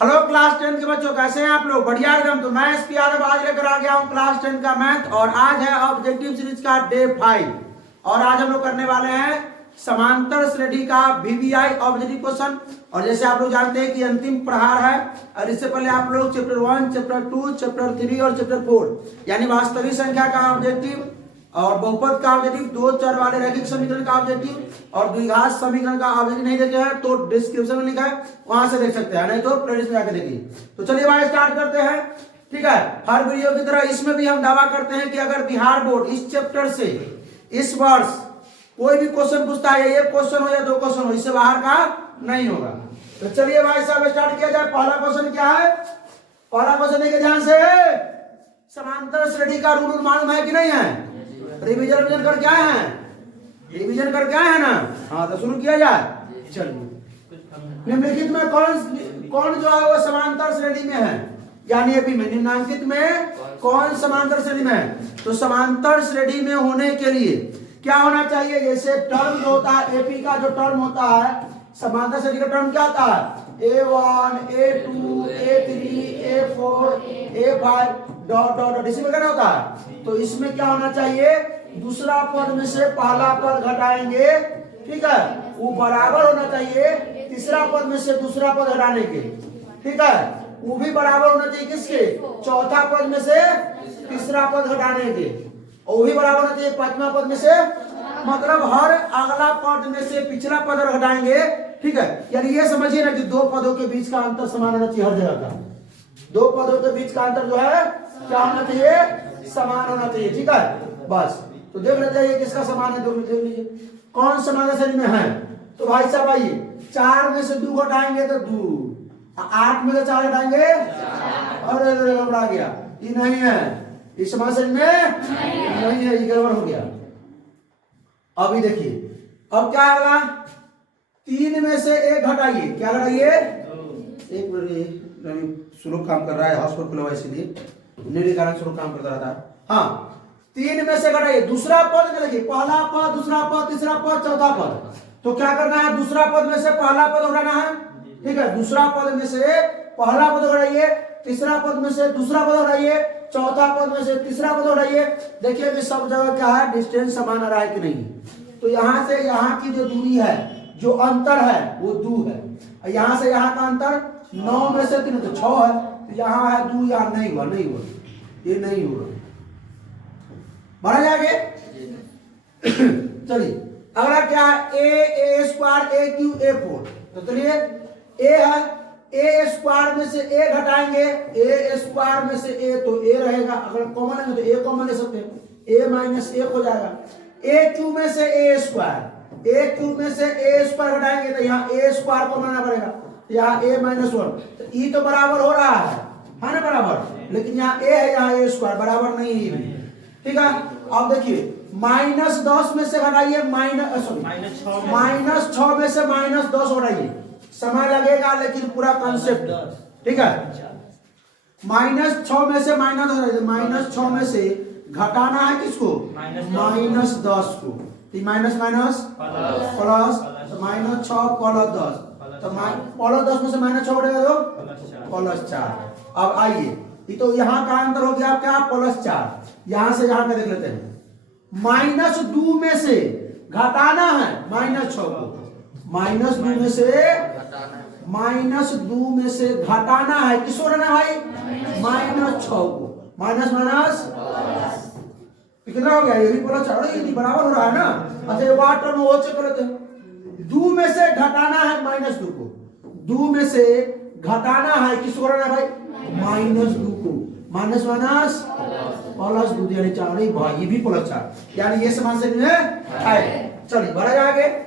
Hello class 10 के बच्चों, कैसे हैं आप लोग? बढ़िया एकदम। तो मैं एसपी यादव आज लेकर आ गया हूं क्लास 10 का मैथ, और आज है ऑब्जेक्टिव सीरीज का डे 5। और आज हम लोग करने वाले हैं समांतर श्रेणी का वीवीआई ऑब्जेक्टिव क्वेश्चन। और जैसे आप लोग जानते हैं कि अंतिम प्रहार है, और इससे पहले आप लोग चैप्टर 1, चैप्टर 2, चैप्टर 3 और चैप्टर 4 यानी वास्तविक संख्या का ऑब्जेक्टिव और बहुपद का ऑब्जेक्टिव, दो चर वाले रैखिक समीकरण का ऑब्जेक्टिव और द्विघात समीकरण का ऑब्जेक्टिव नहीं देखे हैं तो डिस्क्रिप्शन में लिखा है, वहां से देख सकते हैं, नहीं तो प्लेलिस्ट में आकर देखिए। तो चलिए भाई स्टार्ट करते हैं। ठीक है, हर वीडियो की तरह इसमें भी हम दावा करते हैं कि अगर बिहार बोर्ड इस चैप्टर से इस वर्ष कोई भी क्वेश्चन पूछता है, एक क्वेश्चन हो या दो क्वेश्चन हो, इससे बाहर का नहीं होगा। तो चलिए भाई साहब स्टार्ट किया जाए। पहला क्वेश्चन क्या है? पहला क्वेश्चन है कि ध्यान से, समांतर श्रेणी का रूल मालूम है कि नहीं है? रिवीजन कर क्या है? रिवीजन कर क्या है ना? हाँ, तो शुरू किया जाए। चलिए, निम्नलिखित में कौन जो है वो समांतर श्रेणी में है, यानी एपी में निम्नांकित में कौन समांतर श्रेणी में है? तो समांतर श्रेणी में होने के लिए क्या होना चाहिए? जैसे टर्म जो होता है, एपी का जो टर्म होता है, समांतर श्रेणी का टर्म क्या होता है? A1, A2, A3, A4, A5 dot dot dot, इसी में क्या होता है? तो इसमें क्या होना चाहिए? दूसरा पद में से पहला पद घटाएंगे, ठीक है, वो बराबर होना चाहिए तीसरा पद में से दूसरा पद घटाने के। ठीक है, वो भी बराबर होना चाहिए किसके? चौथा पद में से तीसरा पद घटाने के, और वो भी बराबर होना चाहिए पांचवा पद में से, मतलब हर अगला पद में से पिछला पद घटाएंगे। ठीक है, यानी ये समझिए ना कि दो पदों के बीच का अंतर समान होना चाहिए हर जगह का। दो पदों के बीच का अंतर जो है क्या होना चाहिए? समान होना चाहिए। ठीक है, बस। तो देख लेते हैं किसका समान है, देख लीजिए कौन समांतर श्रेणी में है। तो भाई साहब आइए, 4 में से 2 घटाएंगे तो 2, 8 में से 4 घटाएंगे, अरे घबरा गया, ये नहीं है, इस समांतर श्रेणी में नहीं है, ये गड़बड़ हो गया। अभी देखिए, अब क्या होगा? 3 में से 1 घटाइए, क्या घटाइए? एक मिनट, स्लो काम कर रहा है, हॉस्पिटल खुला हुआ इसलिए मेरे कारण स्लो काम करता रहता है। हाँ, 3 में से घटाइए, दूसरा पद में लगिए, पहला पद, दूसरा पद, तीसरा पद, चौथा पद। तो क्या करना है? दूसरा पद में से पहला पद घटाना है। ठीक है, दूसरा पद में से पहला पद घटाइए, तीसरा पद में से दूसरा पद घटाइए, चौथा पद में से तीसरा पद घटाइए। देखिए कि सब जगह क्या है, डिस्टेंस समान आ रहा है कि नहीं। तो यहाँ से यहाँ की जो दूरी है, जो अंतर है वो 2 है। यहाँ से यहाँ का अंतर 9 में से 3 तो 6 है, तो यहाँ है 2, यहाँ नहीं हुआ, नहीं हुआ, ये नहीं होगा। बढ़ा जाएंगे। चलिए अगला क्या है? ए स्क्वायर, ए क्यू, A4। तो चलिए, ए है, ए स्क्वायर में से ए घटाएंगे, ए स्क्वायर में से ए, तो ए रहेगा, अगर कॉमन है तो ए कॉमन ले सकते हैं, ए माइनस 1 हो जाएगा। ए क्यू में से ए स्क्वायर, ए क्यूब में से ए स्क्वायर घटाएंगे तो यहाँ ए स्क्वायर को बनाना पड़ेगा, यहाँ ए माइनस 1, तो ई तो बराबर हो रहा है ना, बराबर, लेकिन यहाँ ए है, यहाँ ए स्क्वायर बराबर नहीं है। ठीक है, अब देखिए, -10 में से घटाइए, -6 में से -10 घटाइए, समय लगेगा लेकिन पूरा कॉन्सेप्ट। ठीक है, -6 में से -6 में से घटाना है किसको? -10 को, माइनस माइनस प्लस, तो -6 प्लस 10, तो -10 में से -6 उड़ेगा तो +4। अब आइए, ये तो यहाँ का अंतर हो गया क्या? +4। यहाँ से यहाँ पे देख लेते हैं, -2 में से घटाना है -6 को, -2 में से -2 में से घटाना है, किसको घटाना है भाई? -6 को, माइनस माइनस कितना हो गया? ये भी +4, ये बराबर हो रहा है ना। अच्छा, ये वाटर में वो चेक करते हैं, 2 में से घटाना है -2 को, 2 में से घटाना है किसको घटाना है भाई? -2 को, माइनस माइनस +2 यानी 4, भाई ये भी +4, यानी ये समान श्रेणी में है। चलिए बढ़ा जाएंगे।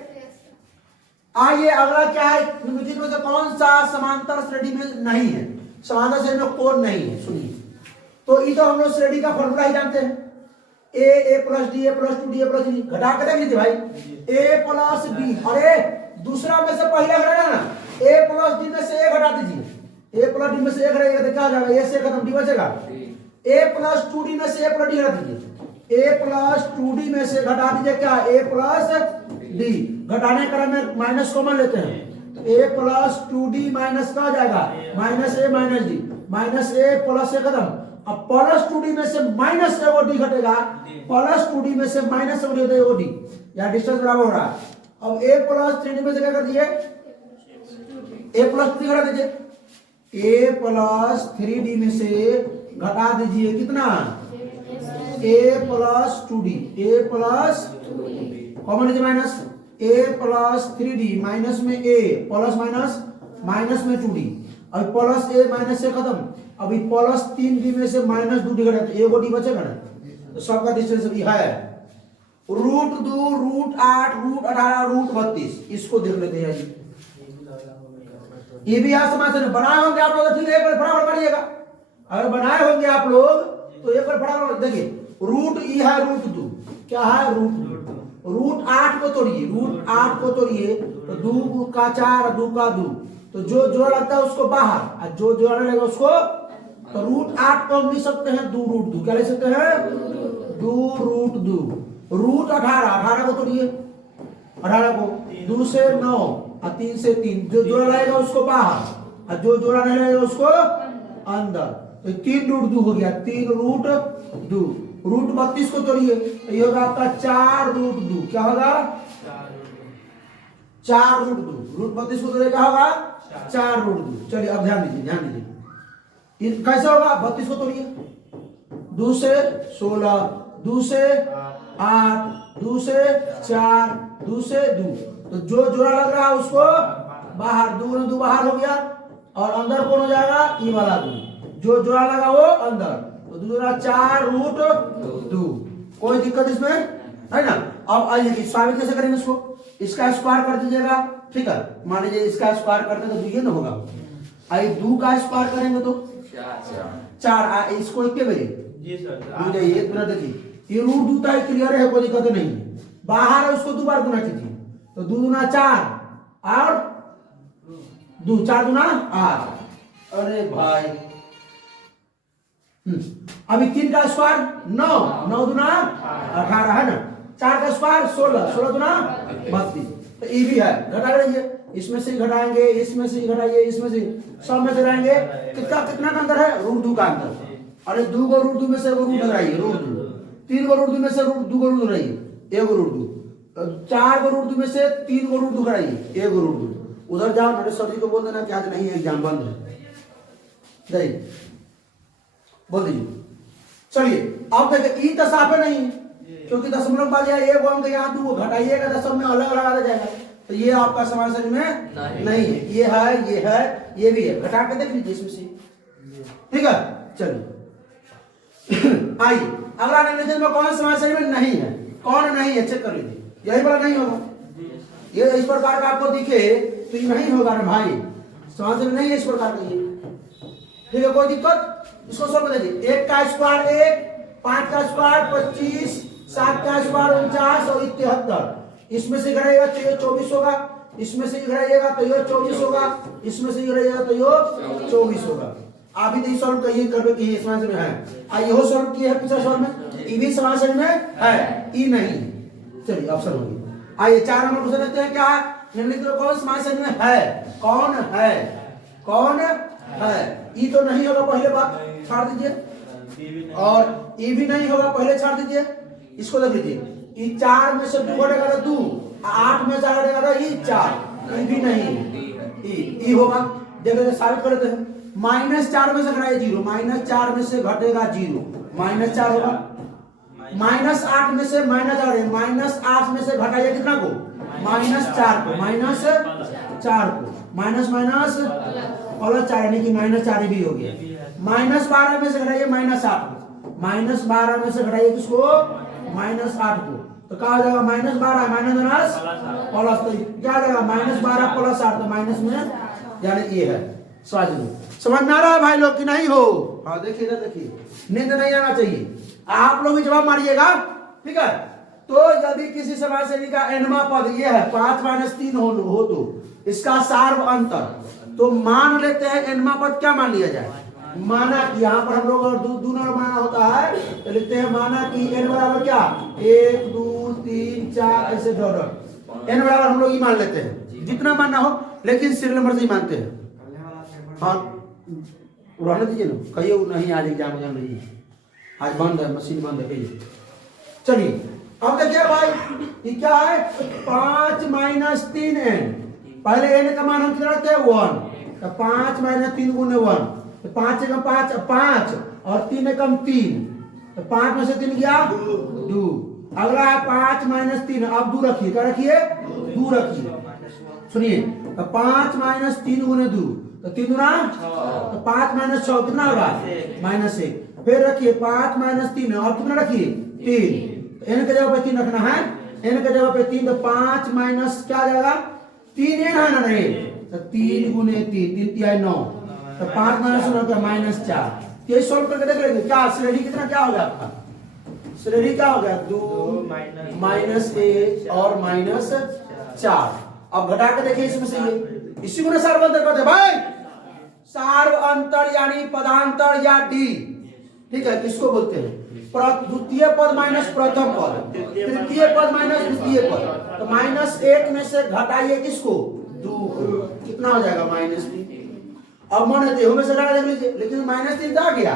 आइए अगला क्या है? निम्नलिखित में से कौन सा समांतर श्रेणी में नहीं है? समांतर श्रेणी में कौन नहीं है? सुनिए, तो ये तो हम लोग श्रेणी का फॉर्मूला ही जानते हैं, a plus D, a plus 2, D, a plus 3, घटा के देख लीजिए भाई, a प्लस बी, अरे दूसरा में से पहला घटाना ना, a प्लस डी में से a घटा दीजिए, a प्लस डी में से a घटाइएगा तो क्या हो जाएगा? a से खत्म, डी बचेगा, a प्लस 2d में से a प्लस डी घटा दीजिए, a प्लस 2d में से घटा दीजिए क्या? a प्लस डी, घटाने क्रम में माइनस कॉमन लेते हैं, ए प्लस 2d माइनस का जाएगा माइनस ए माइनस डी, माइनस ए प्लस ए खत्म। अब प्लस 2d में से माइनस ए वो डी घटेगा, प्लस 2d में से माइनस ए वो डी, यहाँ डिस्टेंस बराबर हो रहा है। अब ए प्लस 3d में से क्या कर दिए, ए प्लस 3 घटा दीजिए, ए प्लस 3d में से घटा दीजिए कितना, ए प्लस 2d, ए प्लस कॉमन लीजिए माइनस, ए प्लस 3d माइनस में ए प्लस माइनस माइनस में 2d, अब प्लस ए माइनस से खत्म। अभी प्लस 3d में से माइनस 2d घटा तो ए वो डी बचेगा ना, तो सबका डिस्टेंस अभी है रूट 2 रूट 8 रूट 18 रूट 32। इसको देख लेते हैं जी, ये भी आप समझ सकते बनाए होंगे आप लोग, ठीक है, एक बार फटाफट पढ़िएगा। अगर बनाए होंगे आप लोग तो एक बार फटाफट देखिए, रूट ई है रूट 2, क्या है रूट 2, रूट 8 को तोड़िए, रूट 8 को तोड़िए तो 2 का 4 2 का 2, तो जो जोड़ा लगता है उसको बाहर और जो जोड़ा लगेगा उसको, तो रूट 8 को हम लिख सकते हैं 2 रूट 2, क्या लिख सकते हैं 2 रूट 2, रूट 18 को तोड़िए, 18 को 2 से 9 और 3 से 3, जो जोड़ा लगेगा उसको बाहर और जो जोड़ा नहीं लगेगा उसको अंदर, तो 3 रूट 2 हो गया, 3 रूट 2, रूट 32 को तोड़िए तो ये होगा आपका 4 रूट 2, क्या होगा 4 रूट 2, रूट 32 को तोड़िए क्या होगा 4 रूट 2। चलिए अब ध्यान दीजिए, ध्यान दीजिए कैसे होगा, 32 को तोड़िए, 2 से 16, 2 से 8, 2 से 4, 2 से 2, तो जो जोड़ा लग रहा है उसको बाहर, 2 में 2 बाहर हो गया और अंदर कौन हो जाएगा ई वाला 2, जो जोड़ा लगा वो अंदर, तो 2 4 रूट 2, कोई दिक्कत इसमें है ना। अब आइए साबित कैसे करेंगे इसको, इसका स्क्वायर कर दीजिएगा, ठीक है, मान लीजिए इसका स्क्वायर करते तो ये ना होगा, आइए 2 का स्क्वायर करेंगे तो 4, इसको एक के बजे हो जाइए, एक मिनट देखिए, ये रूट 2 था क्लियर है, कोई दिक्कत नहीं है, बाहर है उसको 2 बार गुना कीजिए, तो 2 दूना 4 और 2 4 दूना 8, अरे भाई अभी 3 का स्क्वायर 9, 9 दूना 18 है ना, 4 का स्क्वायर 16, 16 दूना 32, तो ये भी है, घटा लीजिए, इसमें से घटाएंगे, इसमें से घटाइए, इसमें से सब में से घटाएंगे, कितना का अंतर है रूट 2 का अंतर, अरे 2 को रूट 2 में से रूट घटाइए रूट 2, 3 को रूट 2 में से रूट 2 को रूट घटाइए, 1 को रूट 2, 4 को रूट 2 में से 3 को रूट 2 घटाइए, 1 को रूट 2, उधर जाओ मेरे सर जी को बोल देना कि आज नहीं एग्जाम बंद है, नहीं बोल दीजिए। चलिए अब देखिए ई तो साफे नहीं है, क्योंकि दशमलव बाद एक अंक यहाँ 2 घटाइएगा दशम में अलग अलग आ जाएगा, तो ये आपका समान श्रेणी में नहीं है, ये है, ये है, ये भी है, घटा के देख लीजिए इसमें से, ठीक है। चलिए आइए अगला निम्नलिखित में कौन समान श्रेणी में नहीं है, कौन नहीं है चेक कर लीजिए, यही वाला नहीं होगा, ये इस प्रकार का आपको दिखे तो ये नहीं होगा ना भाई, समान श्रेणी नहीं है इस प्रकार का, ये ठीक है, कोई दिक्कत, इसको सब देखिए, 1 का स्क्वायर 1, 5 का स्क्वायर 25, 7 का स्क्वायर 49 और 73, इसमें से घटाइएगा तो ये 24 होगा, इसमें से घटाइएगा तो ये 24 होगा, इसमें से घटाइएगा तो ये 24 होगा। आप ही सॉल्व करिए करबे कि ये समान श्रेणी में है, आ यहो सॉल्व किए है पिछला सवाल में, ई भी समान श्रेणी में है, ई नहीं, चलिए ऑप्शन हो गया। आइए 4 नंबर क्वेश्चन लेते हैं, क्या है निम्नलिखित में कौन समान श्रेणी में है, कौन है, कौन है, ई तो नहीं होगा पहले बात छाड़ दीजिए, और ई भी नहीं होगा पहले छाड़ दीजिए, इसको देख लीजिए, ई 4 में से 2 घटेगा तो 2, 8 में 4 घटेगा तो ई 4, ई भी नहीं, ई होगा, देखिए साबित कर देते हैं, -4 में से घटाइए 0, -4 में से घटेगा 0, -4 होगा, -8 में से -8 में से घटाइए कितना को, -4 को, -4 को, माइनस माइनस प्लस 4 यानी कि -4 भी हो गया, -12 में से घटाइए -8 को, -12 में से घटाइए किसको, -8 को, तो क्या हो जाएगा -12 माइनस प्लस, तो क्या हो जाएगा -12 प्लस 8, तो माइनस में यानी ये है, समझ में आ रहा है भाई लोग कि नहीं हो, हाँ देखिए ना, देखिए नींद नहीं आना चाहिए, आप लोग भी जवाब मारिएगा, ठीक है। तो यदि किसी समान श्रेणी का nवां पद ये है 5 - 3 हो तो इसका सार्व अंतर, तो मान लेते हैं nवां पद क्या मान लिया जाए, माना कि यहाँ पर हम लोग अगर दो नंबर माना होता है तो लिखते हैं माना कि n बराबर क्या 1 2 3 4 ऐसे डॉट n बराबर हम लोग ये मान लेते हैं, जितना मानना हो लेकिन सीरियल नंबर से ही मानते हैं। हाँ रहने दीजिए ना, कहिए नहीं आज एग्जाम नहीं है, आज बंद है, मशीन बंद है, कहिए। चलिए अब देखिए भाई ये क्या है, 5 माइनस 3n। पहले n का मान हम कितना रखते हैं 1, तो 5 माइनस 3 गुने 1, तो 5 एकम 5 5 और 3 एकम 3, तो 5 में से 3 गया 2। अगला है 5 माइनस 3, अब 2 रखिए, क्या रखिए 2 रखिए। सुनिए तो 5 माइनस 3 गुने 2, तो 3 गुना, तो 5 माइनस 6 कितना होगा -1। फिर रखिए 5 माइनस 3 और कितना रखिए 3, n के जगह पे 3 रखना है, n के जगह पे 3, तो 5 माइनस क्या आ जाएगा 3n है ना, नहीं तो 3 गुने 3, 3 तिया 9, तो 5 माइनस -4। ये सॉल्व करके देख लेंगे क्या श्रेणी कितना क्या हो गया आपका, श्रेणी क्या हो गया 2 -1 और -4। अब घटा के देखिए इसमें से ये इसी को ना सार्व अंतर करते भाई, सार्व अंतर यानी पदांतर या डी, ठीक है, किसको बोलते हैं द्वितीय पद माइनस प्रथम पद, तृतीय पद माइनस द्वितीय पद, तो -1 में से घटाइए किसको 2 को, कितना हो जाएगा -3। अब मन है में से घटा देख लीजिए, लेकिन -3 आ गया,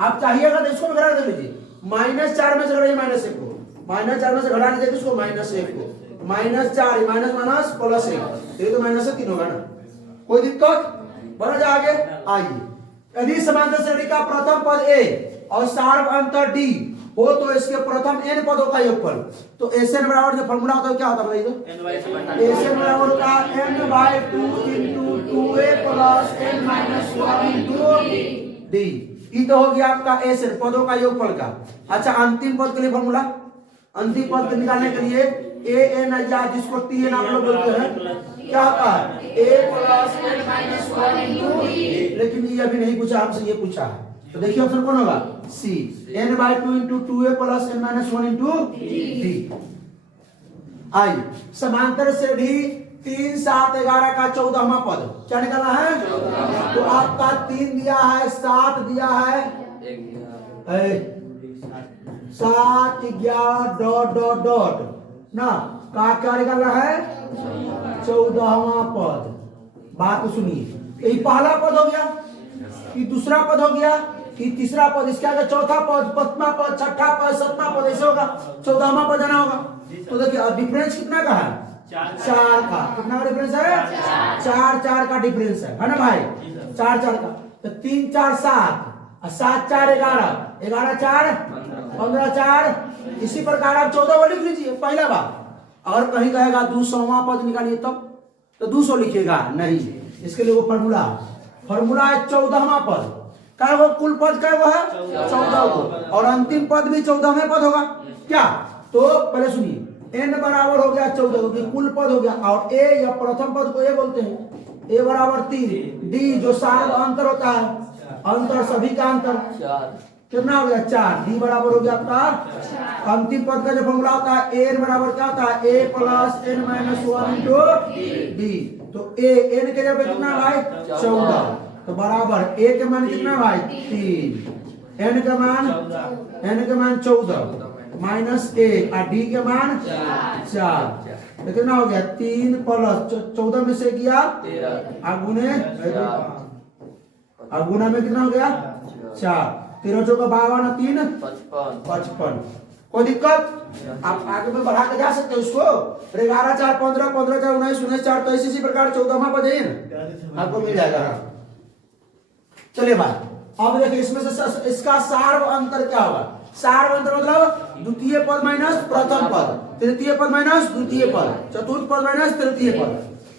आप चाहिएगा तो इसको भी घटा देख लीजिए, -4 में से घटाइए -1 को, -4 में से घटा लीजिए किसको -1 को, -4 माइनस माइनस प्लस 1, ये तो -3 होगा ना, कोई दिक्कत, बढ़ जा आगे। आइए यदि समांतर श्रेणी का प्रथम पद a और सार्व अंतर d हो तो इसके प्रथम n पदों का योगफल, तो Sn बराबर जो फॉर्मूला होता है क्या होता है बताइए, Sn बराबर होता है n/2 × 2a + n - 1 × d। ये तो हो गया आपका Sn पदों का योगफल का। अच्छा अंतिम पद के लिए फॉर्मूला, अंतिम पद को निकालने के लिए an या जिसको tn आप लोग बोलते हैं क्या होता है a + n - 1 × d, लेकिन ये अभी नहीं पूछा हमसे, ये पूछा है, तो देखिए ऑप्शन कौन होगा सी, n/2 × 2a + n - 1 × d। आई समांतर श्रेणी 3 7 11 का 14वां पद क्या निकालना है, तो आपका 3 दिया है, 7 दिया है, 7 11 डॉट डॉट डॉट ना का क्या निकालना है 14वां पद। बात को सुनिए, ये पहला पद हो गया, ये दूसरा पद हो गया, ये तीसरा पद, इसके आगे चौथा पद, पांचवा पद, छठा पद, सातवां पद, ऐसे होगा, 14वां पद जाना होगा। तो देखिए डिफरेंस कितना का है 4 का, कितना का डिफरेंस है 4 का डिफरेंस है ना भाई, 4 का, तो 3 4 7 और 7 4 11 11 4 15 4, इसी प्रकार आप 14 को लिख लीजिए पहला बार। अगर कहीं कहेगा 200वां पद निकालिए तब तो 200 लिखिएगा नहीं, इसके लिए वो फॉर्मूला है 14वां पद का, वो कुल पद का वो है 14 को, और अंतिम पद भी 14वें पद होगा क्या, तो पहले सुनिए n बराबर हो गया 14 क्योंकि कुल पद हो गया, और a या प्रथम पद को a बोलते हैं, a बराबर 3, d जो सार्व अंतर होता है, अंतर सभी का अंतर कितना हो गया 4, d बराबर हो गया आपका अंतिम पद का जो फॉर्मूला होता है a बराबर क्या होता है a + n - 1 × d, तो a n के जगह पे कितना भाई 14, तो बराबर a के मान कितना भाई 3, n के मान 14 -1 और d के मान 4, तो कितना हो गया 3 + 14 में से किया गुना में कितना हो गया 4, 13 चौका 52 3 55। कोई दिक्कत, आप आगे में बढ़ा के जा सकते हो उसको, 11 4 15 15 4 19 19 4, तो इसी प्रकार 14वां पद है ना आपको मिल जाएगा। चलिए भाई अब देखिए इसमें से इसका सार्व अंतर क्या होगा, सार्व अंतर मतलब द्वितीय पद माइनस प्रथम पद, तृतीय पद माइनस द्वितीय पद, चतुर्थ पद माइनस तृतीय पद,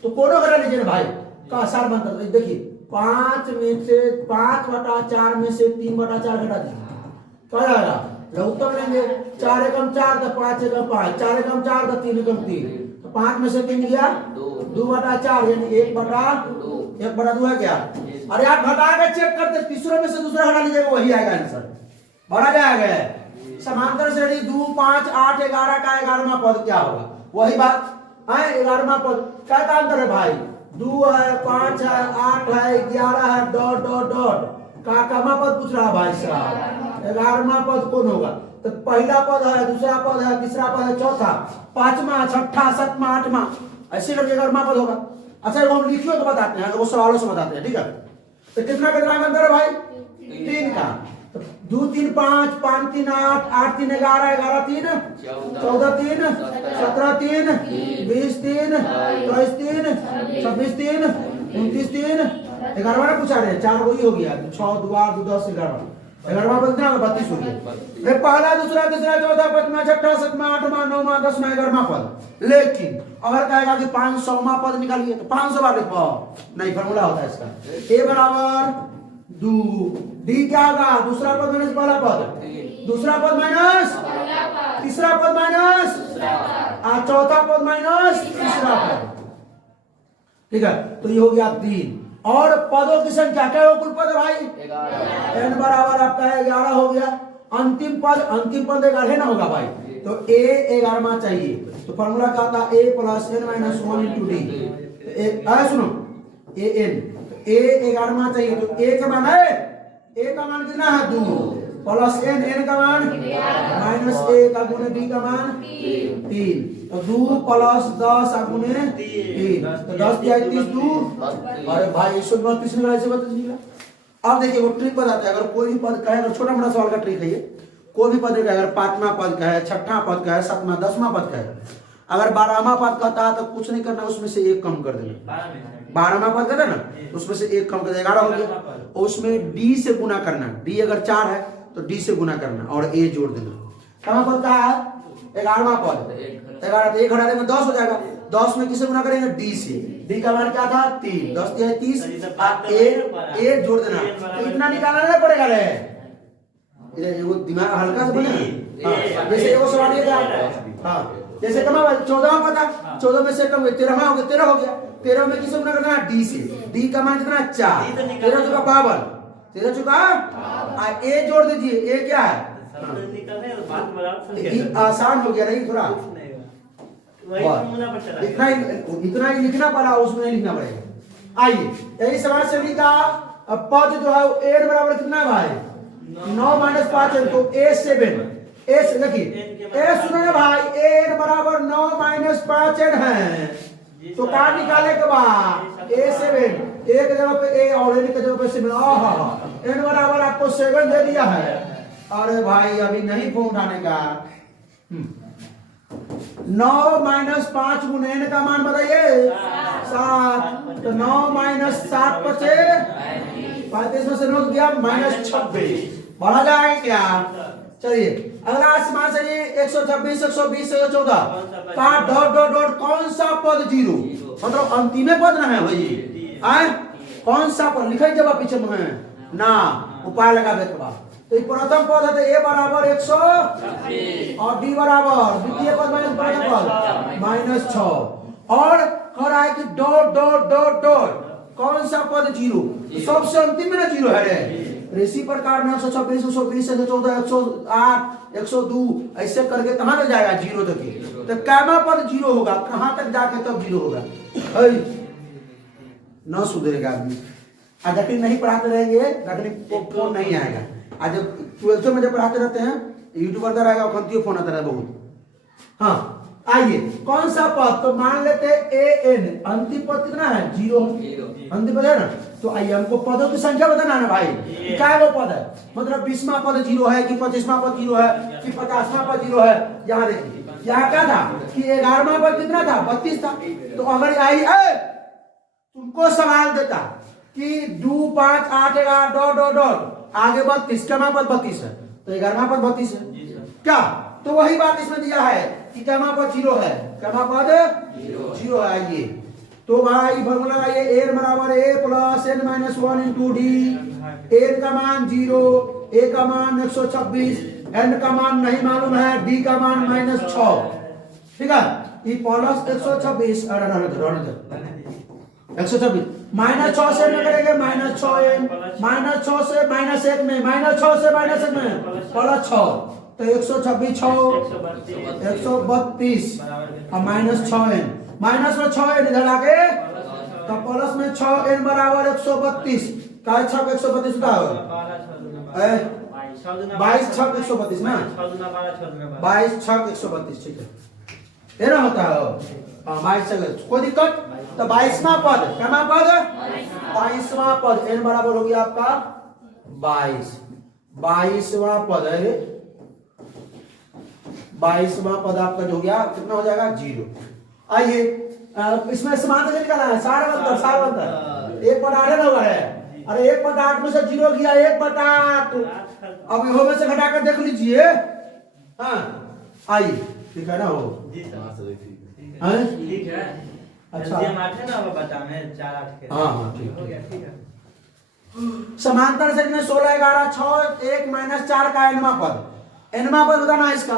तो कोनो करा लीजिए ना भाई का सार्व अंतर। देखिए 5 में से 5/4 में से 3/4 घटा दीजिए, क्या आएगा लघुत्तम लेंगे, 4 एकम 4 तो 5 एकम 5, 4 एकम 4 तो 3 एकम 3, तो 5 में से 3 गया 2/4 यानी 1/2 है क्या। अरे आप घटा के चेक करते, तीसरे में से दूसरा घटा लीजिएगा वही आएगा आंसर, बढ़ा जाएगा। समांतर श्रेणी 2 5 8 11 का 11वां पद क्या होगा, वही बात है 11वां पद क्या का अंतर है भाई, 2 है 5 है 8 है 11 है डॉट डॉट डॉट का पद पूछ रहा भाई साहब, 11वां पद कौन होगा, तो पहला पद है, दूसरा पद है, तीसरा पद है, चौथा, पांचवा, छठा, सातवां, आठवां, ऐसे करके 11वां पद होगा। अच्छा वो हम लिखियो तो बताते हैं, वो सवालों से बताते हैं, ठीक है। तो कितना का अंतर है भाई? 3 का। तो 2 3 5, 5 3 8, 8 3 11, 11 3 14 3 17 3 20 3 23 3 26 3 29 3 11 ना पूछा रहे, 4 वही हो गया, 6 2 8 2 10 11, 11वां पद कितना? 32 हो गया। ये पहला दूसरा तीसरा चौथा पांचवा छठा सातवां आठवां नौवां 10वां 11वां पद। लेकिन अगर कहेगा कि 500वां पद निकालिए तो 500 बार लिखो, नहीं, फॉर्मूला होता है इसका, ए बराबर 2, डी क्या होगा? दूसरा पद माइनस पहला पद, दूसरा पद माइनस तीसरा पद माइनस चौथा पद माइनस तीसरा पद, ठीक है। तो ये हो गया 3। और पदों की संख्या क्या हो? कुल पद भाई n बराबर आपका है 11 हो गया। अंतिम पद 11 ना होगा भाई, तो a 11वां चाहिए। तो फॉर्मूला क्या था? a plus n minus 1 into D. सुनो, a n, तो a 11वां चाहिए, तो a का मान है, a का मान कितना है? 2 प्लस n, n का मान माइनस a का गुणे d का मान 3, तो 2 प्लस 10 का गुणे 3, तो 10 दिया 30 2। अरे भाई 132 निकला, ऐसे 32 निकला। अब देखिए वो ट्रिक बताते हैं, अगर कोई भी पद कहे, अगर छोटा मोटा सवाल का ट्रिक है ये, कोई भी पद का अगर 5वां पद का है, 6ठा पद का है, 7वां 10वां पद का है, अगर 12वां पद कहता है तो कुछ नहीं करना, उसमें से 1 कम कर देना। 12वां पद कहता है ना, उसमें से 1 कम कर देना, 11 हो गया। और उसमें डी से गुना करना, डी अगर 4 है तो डी से गुना करना और ए जोड़ देना। कहाँ पद का है? 11वां पद, 11 तो 1 घटा देंगे 10 हो जाएगा। 10 में किसे गुना करेंगे? डी से। डी का मान क्या था? 3, 10 दिया 30, ए जोड़ देना। तो इतना निकालना नहीं पड़ेगा रे, वो दिमाग हल्का से बने। जैसे वो सवाल ये था, हाँ, जैसे कमा 14वां पद था, 14 में से कम 13वां हो गया, 13 हो गया। 13 में किसे गुना करना? डी से। डी का मान कितना? 4, 13 चुका 52, 13 चुका, ए जोड़ दीजिए, ए क्या है? आसान हो गया नहीं थोड़ा, इतना ही लिखना पड़ा, उसमें नहीं लिखना पड़ेगा। आइए यही सवाल से का पद जो है n बराबर कितना है भाई? 9 माइनस 5 है, तो a 7, a से देखिए, a सुनो ना भाई, n बराबर 9 माइनस 5 है, तो क्या निकाले के बाद? a 7, एक जगह पे a और n की जगह पे 7, n बराबर आपको 7 दे दिया है। अरे भाई अभी नहीं फोन उठाने का। 9 माइनस 5 गुणे n का मान बताइए 7, तो 9 माइनस 7 बचे 35 में से 9 गया माइनस 26, बढ़ा जाएगा क्या? चलिए अगला समान से 126 120 114 का डॉट डॉट डॉट कौन सा पद 0, मतलब अंतिम पद ना है भाई, आए कौन सा पद लिखा जब पीछे में है ना, उपाय लगावे के बाद। तो प्रथम पद है तो a बराबर 100 और d बराबर द्वितीय पद माइनस प्रथम पद माइनस 6, और कह रहा है कि डॉट डॉट डॉट डॉट कौन सा पद 0, सबसे अंतिम में ना 0 है रे। इसी प्रकार में 126 120 114 108 102 ऐसे करके कहां तक जाएगा? 0 तक। तो कैमा पद 0 होगा, कहां तक जाके तब 0 होगा? न सुधरेगा आदमी। जटिल नहीं पढ़ाते रहेंगे, जटिल फोन नहीं आएगा। आज जब 12th में जब पढ़ाते रहते हैं, यूट्यूब पर आएगा, खंतियों फोन आता है बहुत। हाँ आइए कौन सा पद, तो मान लेते ए एन, अंतिम पद कितना है? 0, अंतिम पद है ना। तो आइए हमको पदों की संख्या बताना है ना भाई, क्या वो पद है, मतलब 20वां पद 0 है कि 25वां पद 0 है कि 50वां पद 0 है। यहाँ देखिए यहाँ क्या था कि 11वां पद कितना था? 32 था। तो अगर आई तुमको सवाल देता कि 2 5 8 11 डॉट डॉट डॉट आगे 32, कैमा पद 32 है, तो 11वां पद 32 है क्या? तो वही बात इसमें दिया है कि कैमा पद 0 है, कैमा पद 0 है। आइए तो भाई फॉर्मूला लगाइए, n बराबर a plus n minus 1 into D. n का मान 0, a का मान 126, n का मान नहीं मालूम है, d का मान माइनस 6, ठीक है। ये प्लस 126 126 माइनस 6 से में करेंगे माइनस 6n, माइनस 6 से माइनस 1 में, माइनस 6 से माइनस 1 में प्लस 6, तो 126 132 और माइनस 6n, माइनस में 6n इधर आके, तो प्लस में 6n बराबर 132, का 6 132 का होगा 22 6 132 ना, 22 6 132, ठीक है। ये ना होता है। हाँ 22 से कोई दिक्कत। तो 22वां पद, क्या पद? 22वां पद n बराबर हो गया आपका 22। 22वां पद है, 22वां पद आपका जो हो गया कितना हो जाएगा 0। आइए इसमें समांतर से निकालना है, सारा अंतर 1/8 ना है। अरे 1/8 में से 0 किया 1/8, अब इहो में से घटाकर देख लीजिए। हाँ आइए ठीक है ना हो ठीक है। अच्छा एलसीएम 8 है ना, अब बचा में 4 8 के। हाँ हाँ ठीक हो गया, ठीक है। समांतर सेट में 16 11 6 1 - 4 का nवां पद बताना है इसका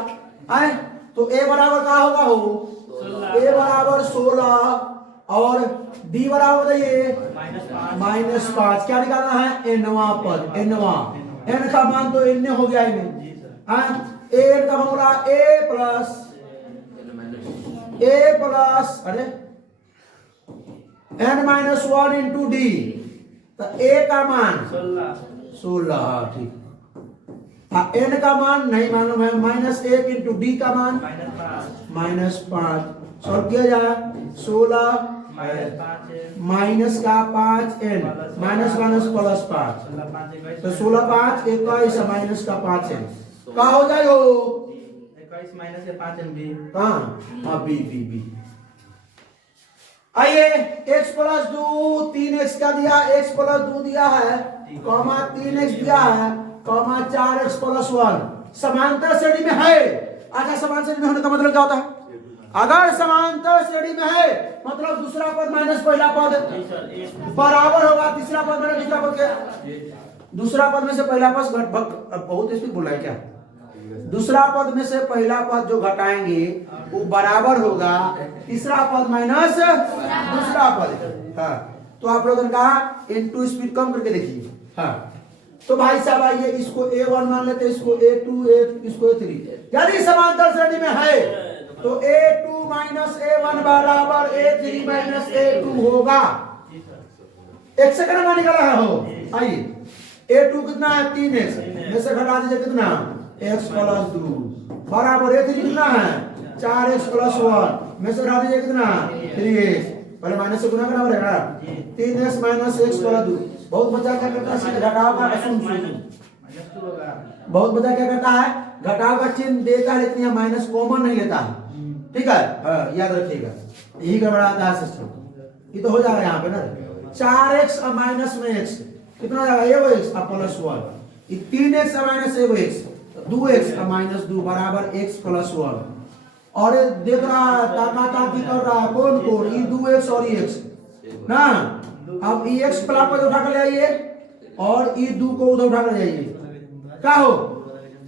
है। तो a बराबर क्या होगा हो? a बराबर 16 और d बराबर बताइए -5। क्या निकालना है? nवां पद, n का मान तो n हो गया इनमें। हाँ n का फॉर्मूला a प्लस अरे n-1 इंटू d। तो a का मान 16 ठीक। हाँ n का मान नहीं मालूम है, -1 इंटू d का मान -5। सॉल्व किया जाए 16 माइनस का 5n माइनस प्लस 5। तो 16 5 21 माइनस का 5n का हो जाए हो 21 माइनस के 5n भी। हाँ बी। आइए x प्लस 2 3x का दिया, x प्लस 2 दिया है, कॉमा 3x दिया है, कॉमा 4x प्लस 1 समांतर श्रेणी में है। अच्छा समांतर श्रेणी में होने का मतलब क्या होता है? अगर समांतर श्रेणी में है मतलब दूसरा पद माइनस पहला पद बराबर होगा तीसरा पद माइनस दूसरा पद के। दूसरा पद में से पहला पद बहुत स्पीड बोला है क्या? दूसरा पद में से पहला पद जो घटाएंगे वो बराबर होगा तीसरा पद माइनस दूसरा पद। हाँ तो आप लोगों ने कहा इनटू स्पीड कम करके देखिए। हाँ तो भाई साहब आइए इसको a1 मान लेते हैं, इसको a2 इसको a3। यदि समांतर श्रेणी में है तो a2 माइनस a1 बराबर a3 माइनस a2 होगा। एक सेकंड में निकाला है हो। आइए a2 कितना है 3x में से घटा दीजिए कितना x प्लस 2 बराबर a3 कितना है 4x प्लस 1 में से घटा दीजिए कितना 3x। पहले माइनस से गुना करना पड़ेगा 3x माइनस x प्लस 2। बहुत बच्चा क्या करता है घटाव का बहुत बच्चा क्या करता है घटाव का चिन्ह देता है लेकिन यह माइनस कॉमन नहीं लेता है। ठीक है याद रखिएगा, यही गड़बड़ाता है सिस्टम। ये तो हो जाएगा यहाँ पे ना 4x और माइनस में x कितना हो जाएगा x प्लस 1। ये 3x और माइनस x 2x और माइनस 2 बराबर x प्लस 1। और देख रहा ताकी कर रहा है कौन ये 2x और ये x ना। अब ये x प्लस पर उठा कर ले आइए और ये 2 को उधर उठा कर ले आइए क्या हो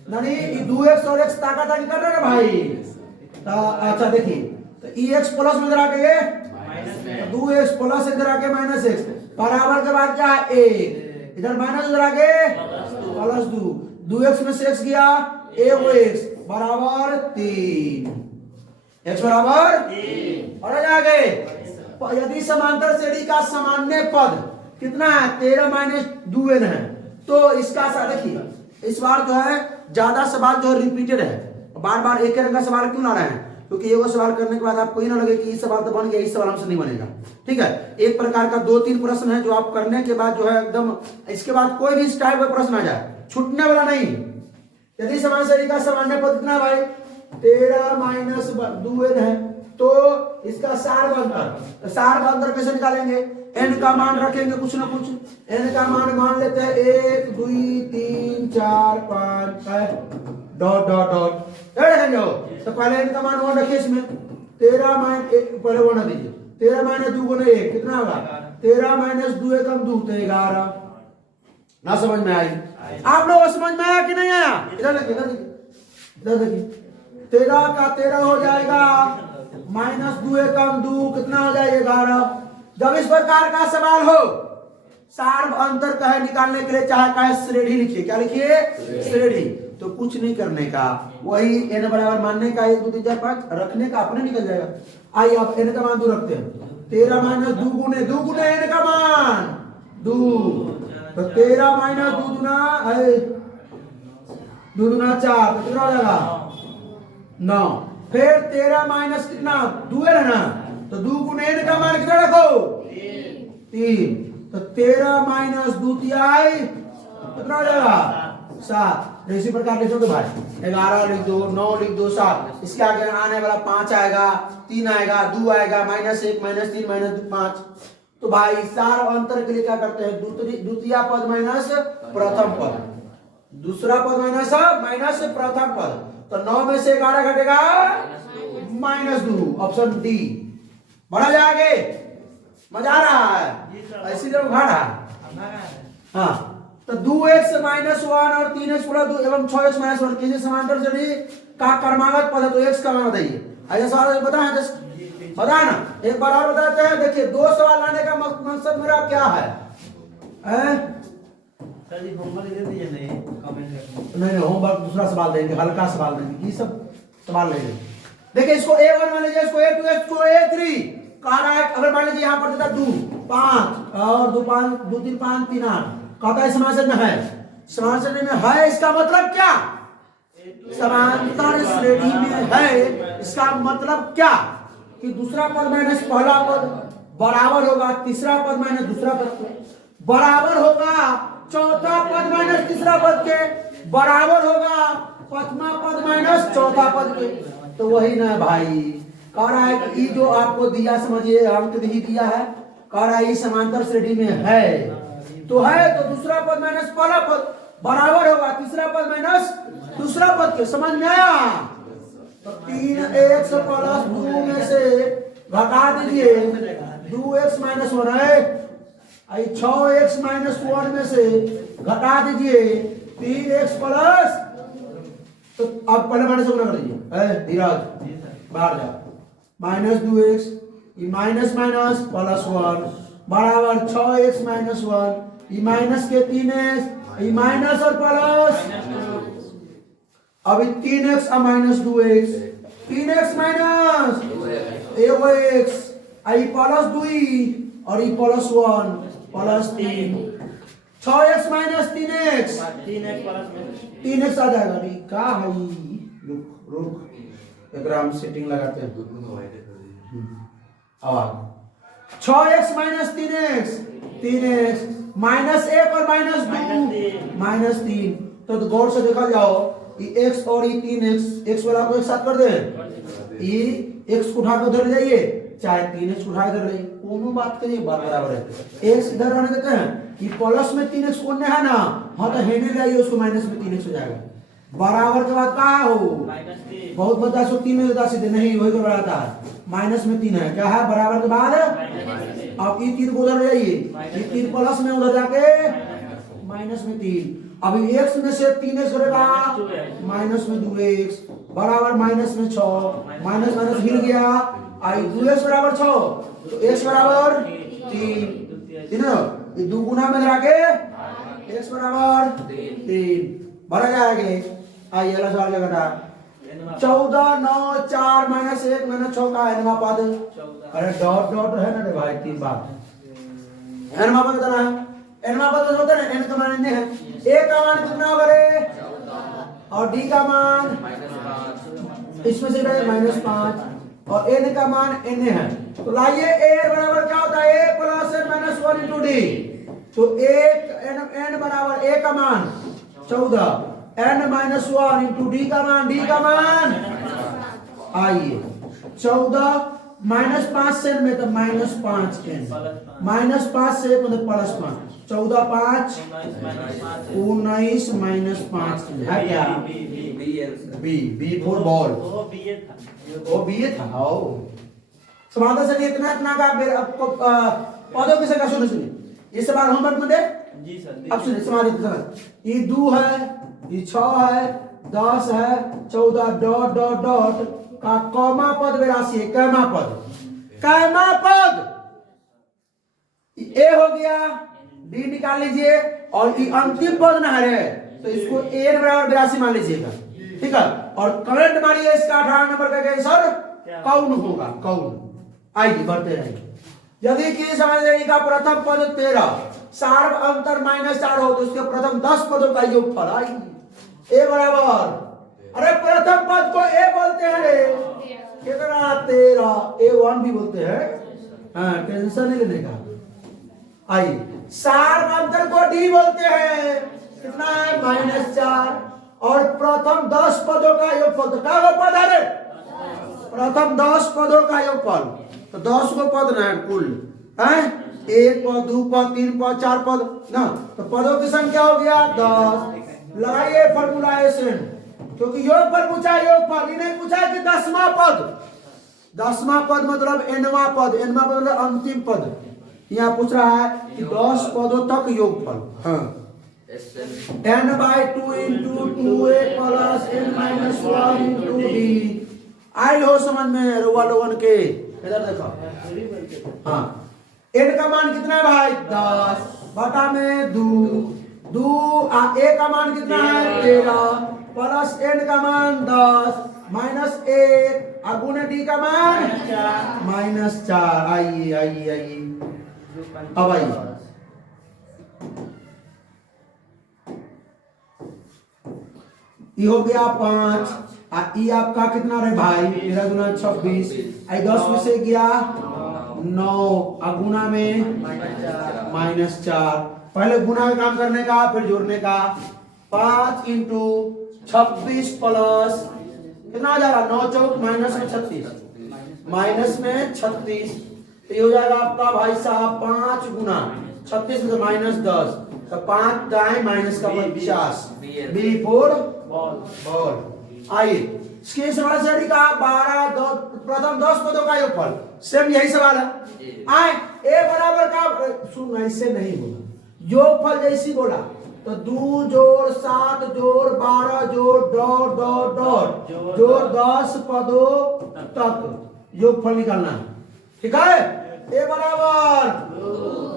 नहीं ये 2x और x ताकी कर रहे हैं भाई। अच्छा देखिए तो ex प्लस में इधर आके 2x प्लस इधर आके माइनस x बराबर के बाद क्या है 1 इधर माइनस इधर आके प्लस 2 2x में से x गया x बराबर 3 x बराबर 3 और आगे यदि समांतर श्रेणी का सामान्य पद कितना है 13 माइनस 2n है तो इसका देखिए इस बार जो है ज्यादा सवाल जो रिपीटेड है, बार बार एक रंग का सवाल क्यों ला रहे हैं क्योंकि ये वो सवाल करने के बाद आपको ये ना लगे कि ये सवाल तो बन गया इस सवाल हमसे नहीं बनेगा। ठीक है एक प्रकार का 2-3 प्रश्न है जो आप करने के बाद जो है एकदम इसके बाद कोई भी इस टाइप का प्रश्न आ जाए छूटने वाला नहीं। यदि समांतर श्रेणी का सामान्य पद कितना भाई 13 माइनस 2n है तो इसका सार का अंतर कैसे निकालेंगे n का मान रखेंगे कुछ ना कुछ n का मान लेते हैं 1 2 3 4 5 डॉट डॉट डॉट रखेंगे हो। तो पहले n का मान 1 रखिए इसमें 13 माइनस पहले 1 दीजिए 13 माइनस 2 गुना 1 कितना होगा 13 माइनस 2 एकम 2 तो 11 ना समझ में आई आप लोगों को समझ में आया कि नहीं आया? इधर देखिए 13 का 13 हो जाएगा माइनस 2 एकम 2 कितना हो जाएगा 11। जब इस प्रकार का सवाल हो सार अंतर कहे निकालने के लिए चाहे कहे श्रेणी लिखिए क्या लिखिए श्रेणी। तो कुछ नहीं करने का वही n बराबर मानने का 1 2 3 4 5 रखने का अपने निकल जाएगा। आइए आप n का मान 2 रखते हैं 13 माइनस 2 गुने n का मान 2 तो 13 माइनस 2 गुना 2 गुना 4 तो कितना हो जाएगा 9 फिर 13 माइनस कितना 2 है ना, तो 2 गुने n का मान कितना रखो 3, तो 13 माइनस 2 तिहाई कितना हो जाएगा 7। इसी प्रकार लिखोगे भाई 11 लिख दो, 9 लिख दो, 7। इसके आगे आने वाला 5 आएगा, 3 आएगा, 2 आएगा, -1 -3 -5। तो भाई सार अंतर के लिए क्या करते हैं, द्वितीय पद माइनस प्रथम पद, दूसरा पद माइनस प्रथम पद। तो 9 में से 11 घटेगा -2, ऑप्शन डी। बढ़ा जाएगा, मजा आ रहा है, ऐसी जब उघाड़ा हाँ। तो 2x -1 और 3x + 2 एवं 6x -1 किसी समांतर श्रेणी का क्रमागत पद है, तो x का मान बताइए। ऐसा सवाल पता है बता ना, एक बार और बताते हैं। देखिए 2 सवाल लाने का मकसद मेरा क्या है, सर जी होमवर्क दे दीजिए, नहीं कमेंट नहीं होमवर्क दूसरा सवाल देंगे, हल्का सवाल देंगे, ये सब सवाल लेंगे। देखिए इसको A1 मान लीजिए, इसको A2, इसको A3 कह रहा है। अगर मान लीजिए यहाँ पर देता 2 5 और 2 5 2 3 5 3 8 कहता है समांतर में है, समांतर श्रेणी में है, इसका मतलब क्या, समांतर श्रेणी में है, इसका मतलब क्या कि दूसरा पद माइनस पहला पद बराबर होगा तीसरा पद माइनस दूसरा पद के, बराबर होगा चौथा पद माइनस तीसरा पद के, बराबर होगा पांचवा पद माइनस चौथा पद के। तो वही ना भाई कह रहा है कि जो आपको दिया, समझिए अंक नहीं दिया है, कह रहा है ये समांतर श्रेणी में है, तो है तो दूसरा पद माइनस पहला पद बराबर होगा तीसरा पद माइनस दूसरा पद के। समझ में आया? तो 3x + 2 में से घटा दीजिए 2x - 1 है, 6x - 1 में से घटा दीजिए 3x प्लस, तो अब पहले माइनस गुना कर दीजिए, धीरज बाहर जाओ, -2x माइनस माइनस प्लस 1 बराबर 6x - 1, ये माइनस के 3x, ये माइनस और प्लस, अभी 3x और -2x, 3x माइनस x, आई प्लस 2 और ये plus 1 plus 3, 6x - 3x, 3x आ जाएगा। क्या है रुक रुक एक राम सेटिंग लगाते हैं, अब 6x - 3x, 3x -1 और -2 -3। तो गौर से देखा जाओ, ये x और ये 3x, x वाला को एक साथ कर दे, ये x को उठा के उधर ले जाइए, चाहे 3x को उठा के उधर ले, दोनों बात करिए बराबर है। x इधर आने देते हैं, ये प्लस में 3x कोने है ना, हाँ तो हेने जाइए, उसको माइनस में 3x हो जाएगा। बराबर के बाद क्या हो, बहुत बता सो 3 में देता सीधे नहीं, वही को बढ़ाता है, माइनस में 3 है, क्या है बराबर के बाद। अब ये 3 को उधर ले जाइए, ये 3 प्लस में उधर जाके माइनस में 3, अभी x में से 3x करेगा माइनस में 2x बराबर माइनस में 6, माइनस माइनस हिल गया, आई 2x बराबर 6, तो x बराबर 3, ये 2 गुना में जाके x बराबर 3 बढ़ा जाएगा। आइए अगला सवाल लगाता 14 9 4 -1 -6 का एनवा पद, अरे डॉट डॉट है ना रे भाई, 3 बात एनवा पद बताना है, एनवा पद होता है एन का मान इतने है, ए का मान कितना होगा रे, और डी का मान इसमें से -5 और एन का मान n है। तो लाइए ए बराबर क्या होता है, a + n - 1 * d, तो n बराबर a का मान 14, n - 1 * d का मान, d का मान आइए 14 -5 से में तो -5n, -5 से मतलब +5, 14 5 19 -5 है क्या, बी फॉर बॉल, वो बी था। आओ समाधान से इतना इतना का आपको पदों की संख्या सुनिए, ये सवाल होमवर्क में दे जी सर। अब सुनिए समाधान, ये 2 है, ये 6 है, 10 है, 14 डॉट डॉट डॉट का कॉमा पद में राशि है, कैमा पद, कैमा पद ए हो गया, डी निकाल लीजिए, और ये अंतिम पद ना है तो इसको ए बराबर 82 मान लीजिएगा, ठीक है। और करंट मारिए इसका 18 नंबर का आंसर कौन होगा, कौन। आइए बढ़ते रहेंगे। यदि किसी समांतर का प्रथम पद 13 सार्व अंतर -4 हो तो उसके प्रथम 10 पदों का योगफल, आइए ए बराबर अरे प्रथम पद को ए बोलते हैं रे। कितना 13 A1 भी बोलते हैं। हाँ टेंशन नहीं लेने का। आई सार्वधातुक को डी बोलते हैं। कितना है -4 और प्रथम 10 पदों का योगफल। तो क्या वो पद है रे? प्रथम 10 पदों का योगफल। तो 10 को पद ना है कुल है 1 पद 2 पद 3 पद 4 पद ना। तो पदों की संख्या हो गया 10। लगाइए फॉर्मूलाइजेशन क्योंकि योगफल पूछा है। योगफल ही नहीं पूछा है कि 10वां पद। 10वां पद मतलब nवां पद। nवां पद मतलब अंतिम पद। यहाँ पूछ रहा है कि 10 पदों तक योगफल। हाँ n/2 into 2a plus n-1 into d। Oil हो समझ में रुआ लोगन के। इधर देखो। हाँ n का मान कितना है भाई 10 बटा में 2 a का मान कितना है 13 प्लस n का मान 10 -1 और गुणे d का मान -4। आइए आइए आइए अब आइए ये हो गया 5 ये आपका कितना रहे भाई 13 गुना 26 10 में से गया 9 गुना में -4। पहले गुना का काम करने का फिर जोड़ने का। 5 इंटू 26 प्लस कितना हो जाएगा 9 चौक माइनस में 36 माइनस में 36। तो ये हो जाएगा आपका भाई साहब 5 गुना 36 में -10 तो 5 दाएं माइनस का 50 B4 बॉल। आइए इसके सवाल से का 12 प्रथम 10 पदों का योगफल। सेम यही सवाल है। आए a बराबर का सुन ऐसे नहीं बोला योगफल जैसी बोला तो 2 जोड़ 7 जोड़ 12 जोड़ डॉट डॉट डॉट जोड़ 10 पदों तक योगफल निकालना है। ठीक है a बराबर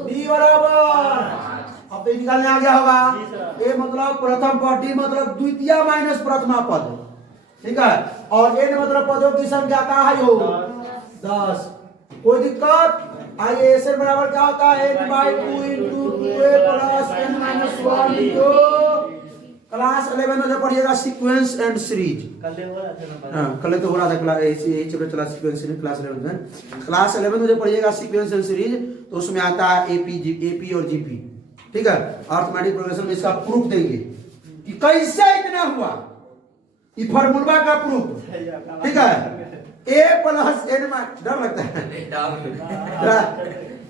b बराबर अब तो निकालने आ गया होगा। a मतलब प्रथम पद d मतलब द्वितीय माइनस प्रथमा पद। ठीक है और n मतलब पदों की संख्या का है हो 10। कोई दिक्कत? आइए ऐसे बराबर क्या होता है n/2 into 2a plus n-1 into class 11 में जो पढ़िएगा सीक्वेंस एंड सीरीज। कल तो हो रहा था क्लास यही चैप्टर चला सीक्वेंस सीरीज क्लास 11 में। क्लास 11 में जो पढ़िएगा सीक्वेंस एंड सीरीज तो उसमें आता है एपी और जीपी। ठीक है अर्थमेटिक प्रोग्रेशन में इसका प्रूफ देंगे कि कैसे इतना हुआ। ये फार्मूला का प्रूफ। ठीक है a प्लस n डर लगता है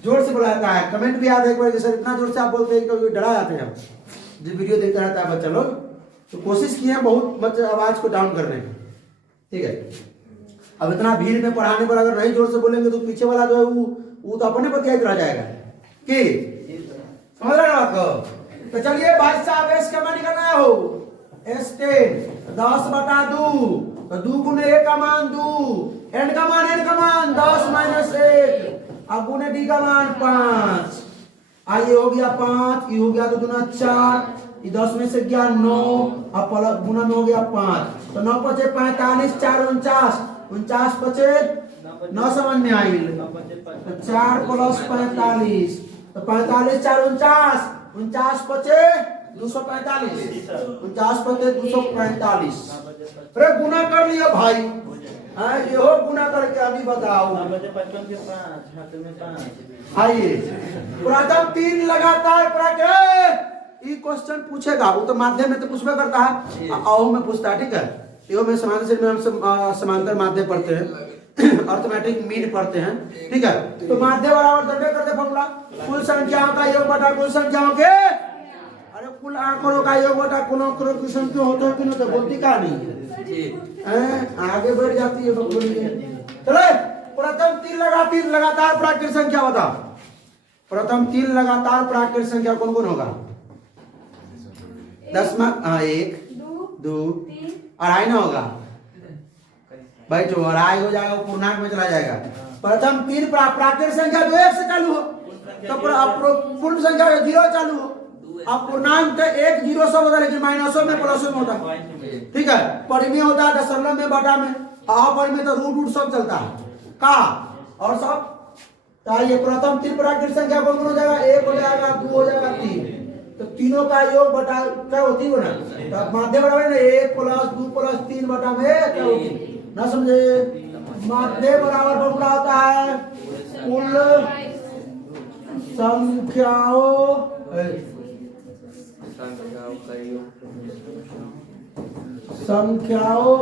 जोर से बुलाता है। कमेंट भी आता है एक बार सर इतना जोर से आप बोलते हैं कभी डरा जाते हैं। जो वीडियो देखता रहता है बच्चा लोग तो कोशिश किए हैं बहुत बच्चे आवाज को डाउन करने की। ठीक है अब इतना भीड़ में पढ़ाने पर अगर नहीं जोर से बोलेंगे तो पीछे वाला जो है वो तो अपने पर रह जाएगा कि समझ रहे हो। तो चलिए भाई साहब एस का मान निकालना हो S10 10 बटा 2 तो 2 गुने a का मान 2 n का मान 10 माइनस 1 अब गुने d का मान 5। आइए हो गया 5 ये हो गया 2 दूना 4 ये 10 में से गया 9 अब गुना में हो गया 5 तो 9 बचे 45 4 49 बचे 9 समझ में आई तो 4 प्लस 45 तो 45 4 49 बचे 245 49 बचे 245। अरे गुना कर लिया भाई। ये हो गुना करके अभी बताओ। आइए प्रथम 3 लगातार ये क्वेश्चन पूछेगा वो तो माध्यम में तो पूछबे करता है आओ में पूछता है। ठीक है यो में समांतर से हम समांतर माध्यम पढ़ते हैं अर्थमेटिक मीन पढ़ते हैं। ठीक है तो माध्यम बराबर दंडे करते फॉर्मूला कुल संख्याओं का योग बटा कुल संख्याओं के अरे कुल आंकड़ों का योग बटा कुल आंकड़ों की संख्या होता है कि नहीं तो बोलती का नहीं आगे बढ़ जाती है। चले प्रथम 3 लगातार प्राकृत संख्या बता। प्रथम 3 लगातार प्राकृत संख्या कौन कौन होगा 1 2 अढ़ाई ना होगा भाई जो अढ़ाई हो जाएगा वो पूर्णांक में चला जाएगा। प्रथम 3 प्राकृत संख्या जो 1 से चालू हो तो पूर्ण संख्या 0 चालू हो। अब पूर्णांक 1 0 सब होता है लेकिन माइनसों में प्लसों में होता है। ठीक है परिमेय होता है दशमलव में बटा में अपरिमेय तो रूट सब चलता है का और सब। तो ये प्रथम 3 प्राकृत संख्या कौन हो जाएगा 1 हो जाएगा 2 हो जाएगा 3 तो तीनों का योग बटा क्या होती हो ना, तो माध्य बराबर है ना 1 + 2 + 3 बटा में क्या होती ना, समझे। माध्य बराबर फॉर्मूला होता है कुल संख्याओं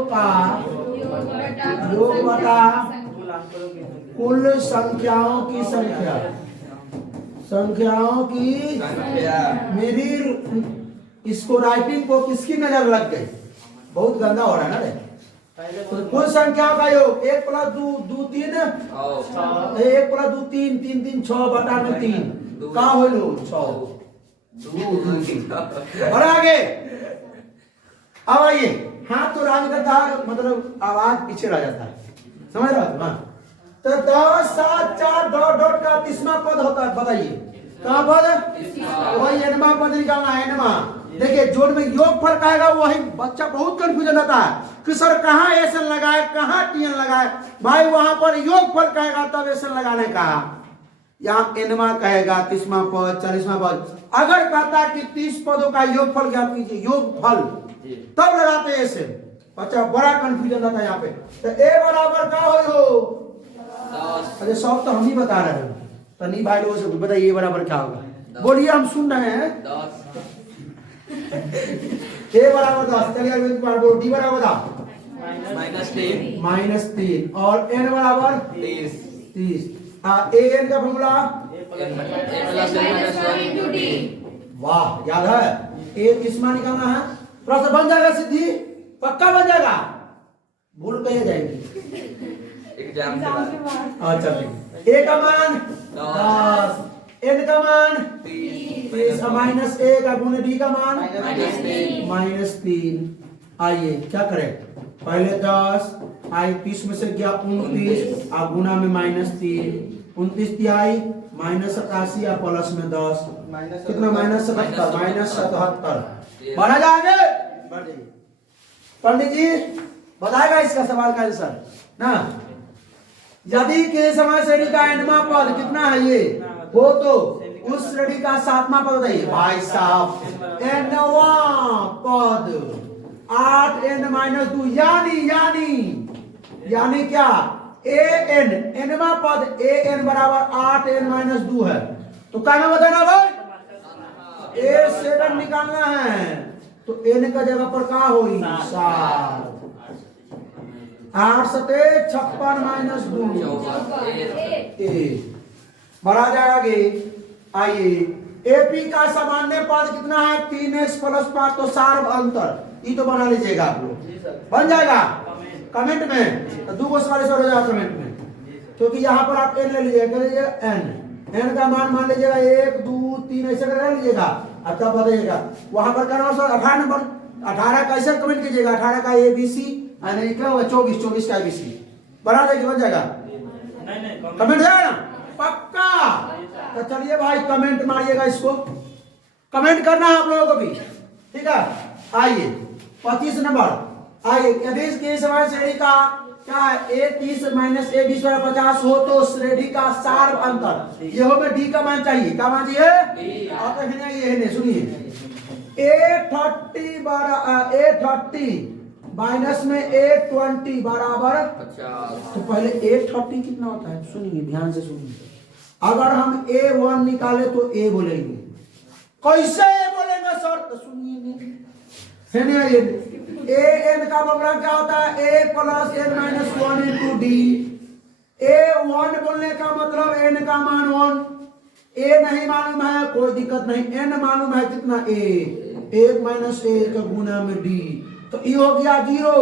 का योग बटा कुल संख्याओं की संख्या। संख्याओं की मेरी इसको राइटिंग को किसकी नजर लग गई, बहुत गंदा हो रहा है ना रे। तो कुल संख्याओं का योग 1 + 2 2 3 1 + 2 3 3 3 6 बटा में 3 का हो लो 6 और आगे। अब आइए हाथ तो राज करता है, मतलब आवाज पीछे रह जाता है, समझ रहे हो। हाँ तो 10 7 4 डॉट डॉट का 30वां पद होता है, बताइए कहाँ पद, वही एनवा पद निकालना है। एनवा देखिए जोड़ में योगफल कहेगा, वही बच्चा बहुत कंफ्यूजन होता है कि सर कहाँ एसन लगाए कहाँ टीएन लगाए। भाई वहां पर योगफल कहेगा तब एसन लगाने का, यहाँ एनवा कहेगा 30वां पद 40वां पद। अगर कहता है कि 30 पदों का योगफल ज्ञात कीजिए, योगफल तब लगाते हैं ऐसे, बच्चा बड़ा कंफ्यूजन रहता है यहाँ पे। तो ए बराबर का हो 10। अरे सब तो हम ही बता रहे हैं, तो नहीं भाई लोगों से बताइए ए बराबर क्या होगा, बोलिए हम सुन रहे हैं। 10 ए बराबर 10, चलिए अभी बार बोलो। डी बराबर -3 और एन बराबर 30। ए एन का फॉर्मूला वाह याद है, ए 30वां निकालना है, थोड़ा सा बन जाएगा सिद्धि, पक्का बन जाएगा, भूल कहीं जाएगी एग्जाम के बाद। अच्छा ठीक, ए का मान 10, एन का मान 30 माइनस ए का गुने डी का मान -3। आइए क्या करें, पहले 10 आई 30 में से गया 29 और गुना में -3, 29 तिहाई -87 या प्लस में 10 कितना -77 बढ़ा जाएंगे। पंडित जी बताएगा इसका सवाल का आंसर ना। यदि के समय श्रेणी का एनवा पद कितना है ये हो तो उस श्रेणी का 7वां पद बताइए। भाई साहब एनवा पद 8n-2 यानी क्या, an एनवा पद an बराबर 8n-2 है। तो क्या बताना भाई, A7 निकालना है, तो n का जगह पर क्या होगी 7, 8 7 56 -2 बढ़ा जाएगा। आइए एपी का सामान्य पद कितना है 3x + 5, तो सार्व अंतर ये तो बना लीजिएगा आप लोग, बन जाएगा कमेंट में, तो 2 को सवाल हो जाएगा कमेंट में, क्योंकि यहाँ पर आप n ले लीजिएगा, n का मान मान लीजिएगा 1 2 3 ऐसे कर लीजिएगा, अब तब बताइएगा वहां पर करना 18 नंबर। 18 का ऐसे कमेंट कीजिएगा, 18 का ABC नहीं क्या होगा 24 का ABC बना देगी, बन जाएगा कमेंट जाएगा ना पक्का। तो चलिए भाई कमेंट मारिएगा, इसको कमेंट करना है आप लोगों को भी, ठीक है। आइए 25 नंबर, आइए यदि इसके समय श्रेणी का क्या है A30 - A20 = 50 हो तो श्रेणी का सार्व अंतर ये हो में डी का मान चाहिए, क्या मान चाहिए और तो ये है सुनिए A30 माइनस में A20 बराबर 50। तो पहले A30 कितना होता है सुनिए, ध्यान से सुनिए। अगर हम A1 निकाले तो A बोलेंगे, कैसे A बोलेंगे सर, तो सुनिए an का फॉर्मूला क्या होता है A + n-1 × d। A1 बोलने का मतलब n का मान 1, A नहीं मालूम है कोई दिक्कत नहीं, n मालूम है कितना A, 1 - 1 का गुना में d, तो ये हो गया 0,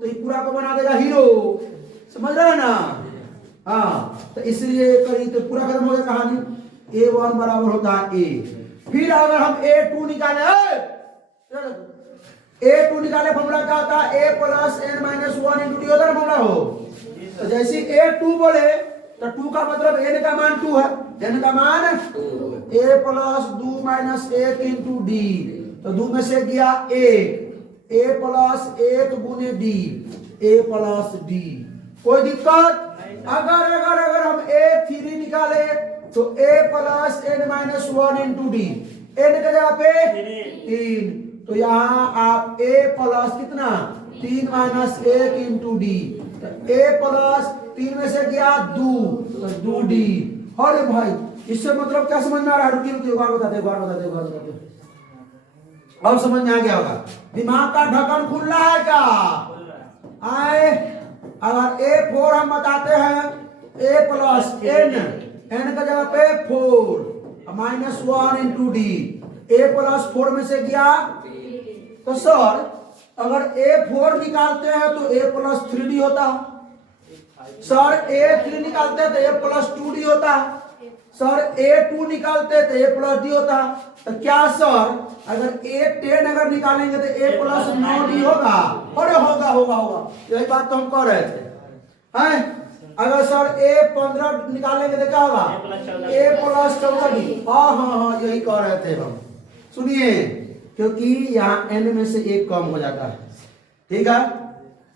तो ये पूरा को बना देगा हीरो, समझ रहे हैं ना। हाँ तो इसलिए करी तो पूरा खत्म हो गया कहानी। A1 बराबर होता है A। फिर अगर हम A2 निकाले, A2 निकाले फॉर्मूला क्या होता है A + n-1 × d होता है फॉर्मूला हो। तो जैसे A2 बोले तो 2 का मतलब n का मान 2 है, n का मान A + 2 - 1 × d, तो 2 में से गया 1, A + 1 गुने d, A + d, कोई दिक्कत। अगर हम A3 निकाले तो A + n-1 × d, n का जगह पे 3, तो यहाँ आप a प्लस कितना 3 माइनस 1 इंटू डी, तो a प्लस 3 में से गया 2, तो 2d। अरे भाई इससे मतलब क्या समझ में आ रहा है? रुकिए रुकिए, एक बार बताते अब समझ में आ गया होगा। दिमाग का ढक्कन खुला है क्या? आए अगर a4 हम बताते हैं a प्लस n का जगह पे 4 minus 1 into D, a plus 4 में से गया, तो सर अगर a4 निकालते हैं तो a प्लस 3d होता, सर a3 निकालते हैं तो a प्लस 2d होता, सर a2 निकालते हैं तो a प्लस d होता। तो क्या सर अगर a10 अगर निकालेंगे तो a प्लस 9d होगा? अरे होगा, यही बात तो हम कह रहे थे हैं। अगर सर a15 निकालेंगे तो क्या होगा? a plus 14d। हाँ यही कह रहे थे हम। सुनिए, क्योंकि यहाँ n में से एक कम हो जाता है, ठीक है,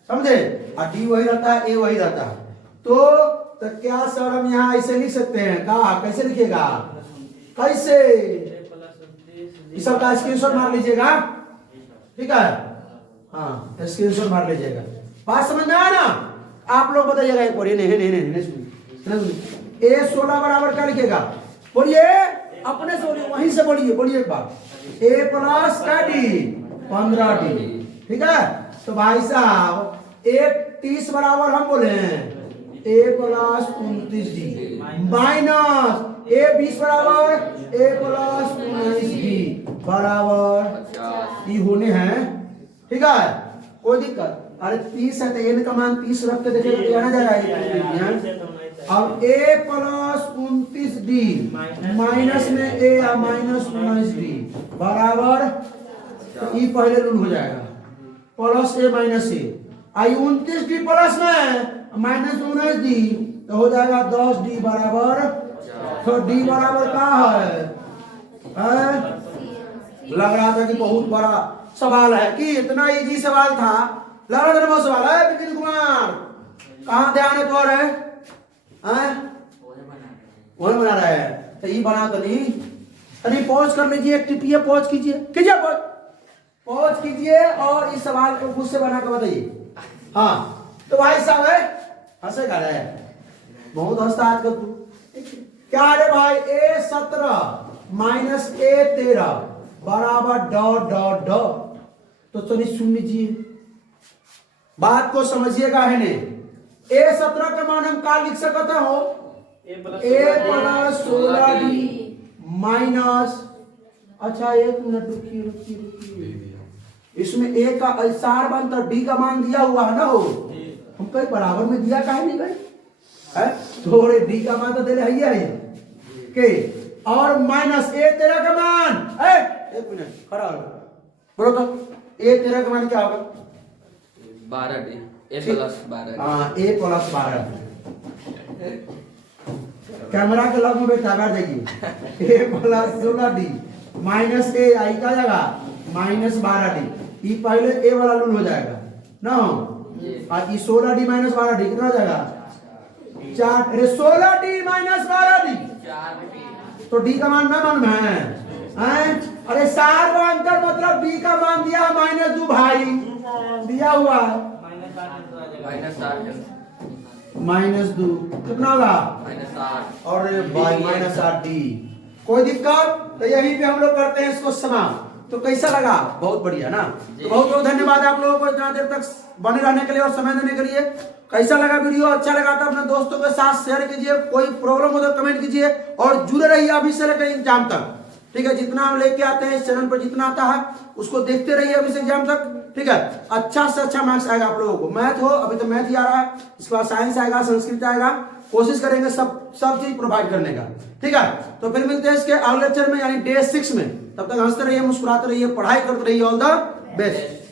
समझे, और d वही रहता है, a वही रहता है। तो क्या सर हम यहाँ ऐसे लिख सकते हैं? कहा कैसे लिखिएगा? कैसे? इस सब का स्क्रीनशॉट मार लीजिएगा, ठीक है, हाँ स्क्रीनशॉट मार लीजिएगा। बात समझ में आया ना? आप लोग बताइएगा एक बार। नहीं a16 बराबर क्या लिखेगा? बोलिए, अपने से बोलिए, वहीं से बोलिए एक बार। a प्लस का d 15d, ठीक है। तो भाई साहब a30 बराबर हम बोले a plus 29d minus a20 बराबर a प्लस 19d बराबर ये होने हैं, ठीक है, कोई दिक्कत? अरे 30 है तो n का मान 30 रख के देखेगा तो आना जाएगा। अब a प्लस 29d माइनस में a या माइनस 19d बराबर, तो ये पहले रूल हो जाएगा, plus a minus a, I 29d plus में माइनस 19d तो हो जाएगा 10d बराबर। तो d बराबर क्या है? लग रहा था कि बहुत बड़ा सवाल है, कि इतना इजी सवाल था, लग रहा था बहुत सवाल है। विपिन कुमार कहाँ ध्यान है तुम्हारे? वही बना रहा है, तो ये बना तो नहीं। अरे पॉज कर लीजिए, टिपिए, पॉज कीजिए पॉज कीजिए और इस सवाल को खुद से बना कर बताइए। हाँ तो भाई साहब है हंसेगा रे, बहुत हंसता आजकल तू। क्या रे भाई? a17 माइनस a13 बराबर डॉट डॉट डॉट। तो चलिए सुन लीजिए, बात को समझिएगा है ने। a17 का मान हम क्या लिख सकते हो? a प्लस 16d माइनस, अच्छा एक मिनट रुकिए, इसमें a का सार बनता d का मान दिया हुआ है ना, हो हम कहीं बराबर में दिया काहे नहीं गए है? थोड़े d का मान तो दे रहे है के, और माइनस a13 का मान, एक मिनट खड़ा हो, बोलो तो a13 का मान क्या होगा? 12d, a plus 12। हाँ a प्लस 12। कैमरा के लग में बैठा जाइए। a plus 16d minus a आई का जगह माइनस 12d, ये पहले a वाला रूल हो जाएगा ना, और ये 16d माइनस 12d कितना हो जाएगा? 4। अरे 16d माइनस 12d, तो d का मान ना मान है? अरे सार का अंतर मतलब d का मान दिया -2 भाई, दिया हुआ है -2 कितना होगा? -8। और भाई -8d, कोई दिक्कत? तो यहीं पे हम लोग करते हैं इसको समाप्त। तो कैसा लगा? बहुत बढ़िया ना। तो बहुत बहुत धन्यवाद आप लोगों को इतना देर तक बने रहने के लिए और समय देने के लिए। कैसा लगा वीडियो? अच्छा लगा तो अपने दोस्तों के साथ शेयर कीजिए, कोई प्रॉब्लम हो तो कमेंट कीजिए, और जुड़े रहिए अभी से लेकर एग्जाम तक, ठीक है। जितना हम लेके आते हैं इस चैनल पर, जितना आता है उसको देखते रहिए अभी से एग्जाम तक, ठीक है। अच्छा से अच्छा मार्क्स आएगा आप लोगों को। मैथ हो, अभी तो मैथ ही आ रहा है, इसके बाद साइंस आएगा, संस्कृत आएगा, कोशिश करेंगे सब चीज प्रोवाइड करने का, ठीक है। तो फिर मिलते हैं इसके अगले लेक्चर में, यानी डे 6 में। तब तक हंसते रहिए, मुस्कुराते रहिए, पढ़ाई करते रहिए। All the best.